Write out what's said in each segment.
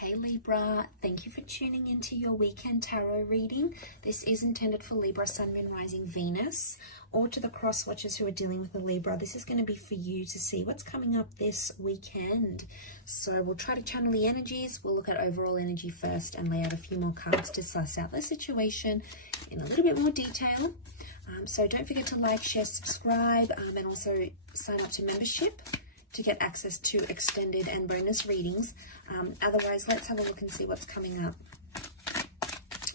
Hey Libra, thank you for tuning into your weekend tarot reading. This is intended for Libra, Sun, Moon, Rising, Venus, or to the cross watchers who are dealing with a Libra. This is going to be for you to see what's coming up this weekend. So we'll try to channel the energies. We'll look at overall energy first and lay out a few more cards to suss out the situation in a little bit more detail. So don't forget to like, share, subscribe, and also sign up to membership to get access to extended and bonus readings. Otherwise, let's have a look and see what's coming up.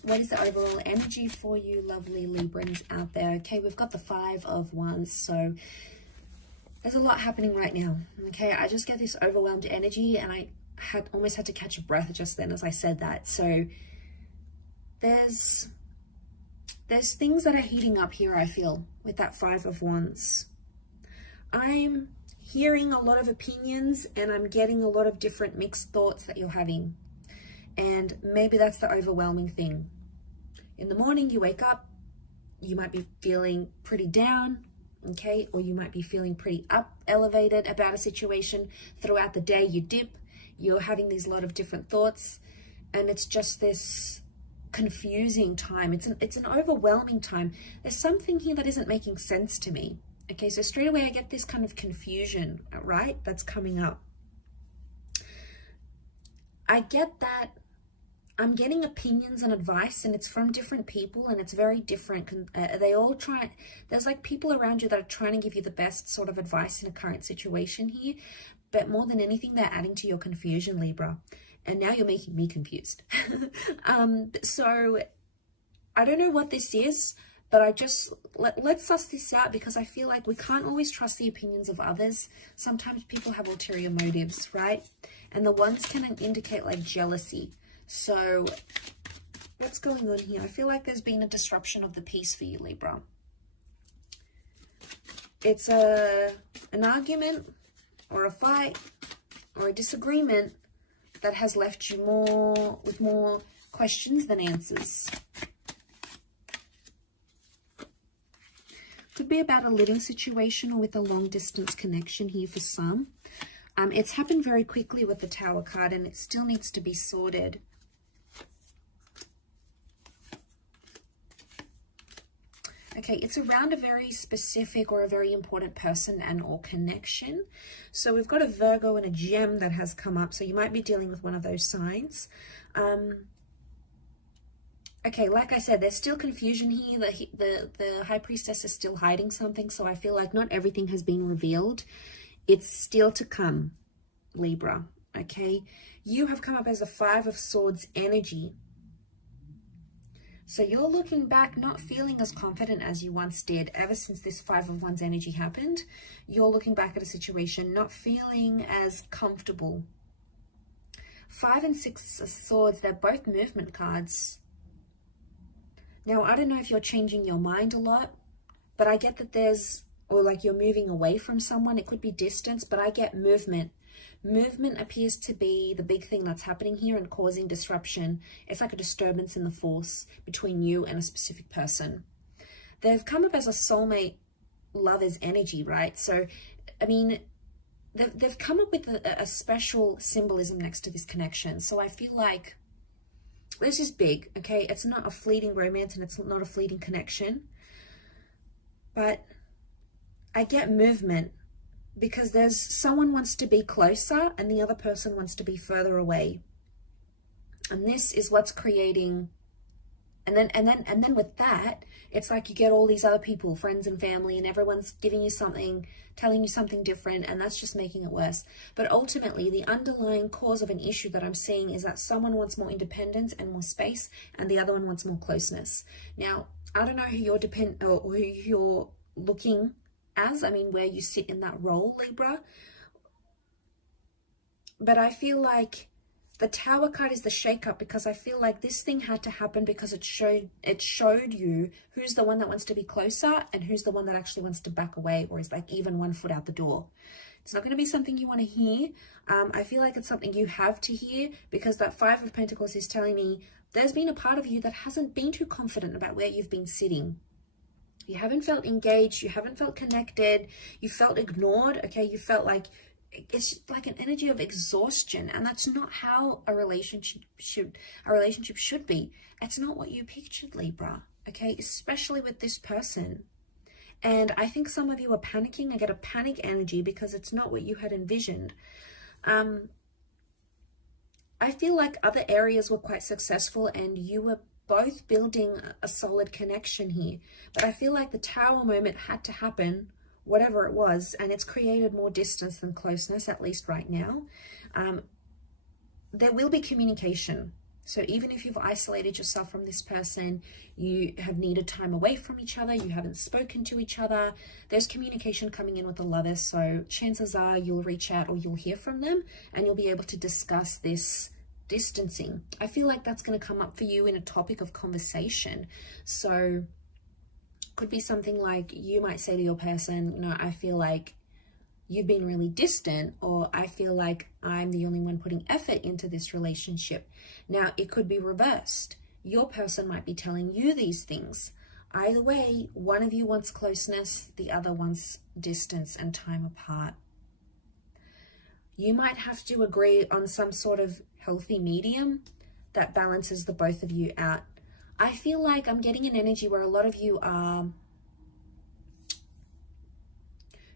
What is the overall energy for you lovely Librans out there? Okay, we've got the 5 of Wands, so there's a lot happening right now. Okay, I just get this overwhelmed energy, and I almost had to catch a breath just then as I said that. So there's things that are heating up here, I feel, with that 5 of Wands. I'm hearing a lot of opinions, and I'm getting a lot of different mixed thoughts that you're having. And maybe that's the overwhelming thing. In the morning, you wake up, you might be feeling pretty down, okay? Or you might be feeling pretty elevated about a situation. Throughout the day, you dip, you're having these lot of different thoughts, and it's just this confusing time. It's an overwhelming time. There's something here that isn't making sense to me. Okay, so straight away I get this kind of confusion, right? That's coming up. I get that I'm getting opinions and advice, and it's from different people, and it's very different. They all try, there's like people around you that are trying to give you the best sort of advice in a current situation here, but more than anything, they're adding to your confusion, Libra. And now you're making me confused. So I don't know what this is, but I just, let's suss this out, because I feel like we can't always trust the opinions of others. Sometimes people have ulterior motives, right? And the ones can indicate like jealousy. So what's going on here? I feel like there's been a disruption of the peace for you, Libra. It's an argument or a fight or a disagreement that has left you with more questions than answers. Could be about a living situation or with a long distance connection here for some. It's happened very quickly with the Tower card, and it still needs to be sorted. Okay, it's around a very specific or a very important person and or connection. So we've got a Virgo and a Gem that has come up. So you might be dealing with one of those signs. Okay, like I said, there's still confusion here. The High Priestess is still hiding something, so I feel like not everything has been revealed. It's still to come, Libra, okay? You have come up as a 5 of Swords energy. So you're looking back, not feeling as confident as you once did ever since this 5 of Wands energy happened. You're looking back at a situation, not feeling as comfortable. 5 and 6 of Swords, they're both movement cards. Now, I don't know if you're changing your mind a lot, but I get that there's, or like you're moving away from someone. It could be distance, but I get movement. Movement appears to be the big thing that's happening here and causing disruption. It's like a disturbance in the force between you and a specific person. They've come up as a soulmate lover's energy, right? So, I mean, they've come up with a special symbolism next to this connection. So I feel like this is big, okay? It's not a fleeting romance, and it's not a fleeting connection. But I get movement because there's someone wants to be closer and the other person wants to be further away. And this is what's creating, and then with that, it's like you get all these other people, friends and family, and everyone's giving you something, telling you something different, and that's just making it worse. But ultimately, the underlying cause of an issue that I'm seeing is that someone wants more independence and more space, and the other one wants more closeness. Now, I don't know who you're who you're looking as, I mean, where you sit in that role, Libra. But I feel like the Tower card is the shake-up, because I feel like this thing had to happen because it showed you who's the one that wants to be closer and who's the one that actually wants to back away or is like even 1 foot out the door. It's not going to be something you want to hear. I feel like it's something you have to hear, because that 5 of Pentacles is telling me there's been a part of you that hasn't been too confident about where you've been sitting. You haven't felt engaged. You haven't felt connected. You felt ignored. Okay, you felt like it's like an energy of exhaustion, and that's not how a relationship should be. It's not what you pictured, Libra, okay? Especially with this person. And I think some of you are panicking. I get a panic energy because it's not what you had envisioned. I feel like other areas were quite successful and you were both building a solid connection here. But I feel like the Tower moment had to happen, whatever it was, and it's created more distance than closeness, at least right now. There will be communication. So even if you've isolated yourself from this person, you have needed time away from each other, you haven't spoken to each other, there's communication coming in with the Lovers. So chances are you'll reach out or you'll hear from them and you'll be able to discuss this distancing. I feel like that's going to come up for you in a topic of conversation. So could be something like you might say to your person, you know, I feel like you've been really distant, or I feel like I'm the only one putting effort into this relationship. Now, it could be reversed. Your person might be telling you these things. Either way, one of you wants closeness, the other wants distance and time apart. You might have to agree on some sort of healthy medium that balances the both of you out. I feel like I'm getting an energy where a lot of you are,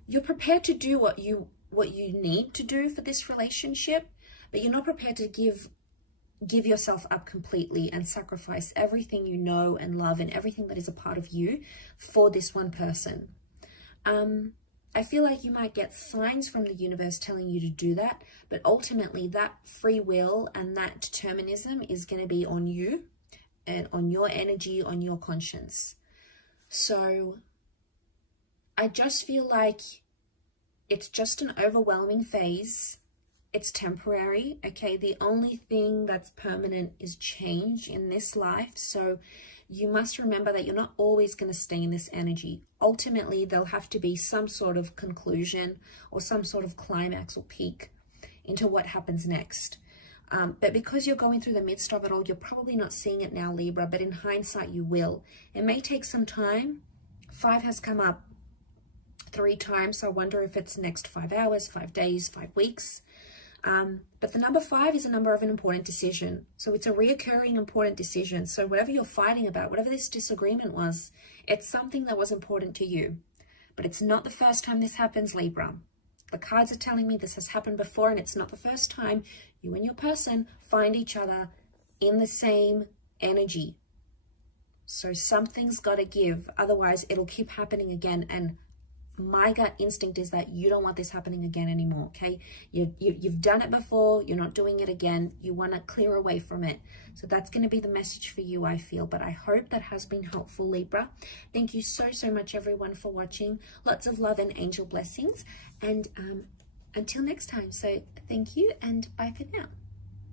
you're prepared to do what you need to do for this relationship, but you're not prepared to give yourself up completely and sacrifice everything you know and love and everything that is a part of you for this one person. I feel like you might get signs from the universe telling you to do that, but ultimately that free will and that determinism is going to be on you and on your energy, on your conscience. So I just feel like it's just an overwhelming phase. It's temporary, okay? The only thing that's permanent is change in this life. So you must remember that you're not always going to stay in this energy. Ultimately, there'll have to be some sort of conclusion or some sort of climax or peak into what happens next. But because you're going through the midst of it all, you're probably not seeing it now, Libra, but in hindsight, you will. It may take some time. 5 has come up 3 times, so I wonder if it's next 5 hours, 5 days, 5 weeks. But the number 5 is a number of an important decision. So it's a reoccurring important decision. So whatever you're fighting about, whatever this disagreement was, it's something that was important to you. But it's not the first time this happens, Libra. The cards are telling me this has happened before, and it's not the first time you and your person find each other in the same energy. So something's got to give. Otherwise, it'll keep happening again. And my gut instinct is that you don't want this happening again anymore, okay? You've done it before. You're not doing it again. You want to clear away from it. So that's going to be the message for you, I feel. But I hope that has been helpful, Libra. Thank you so, so much, everyone, for watching. Lots of love and angel blessings. And until next time. So thank you and bye for now.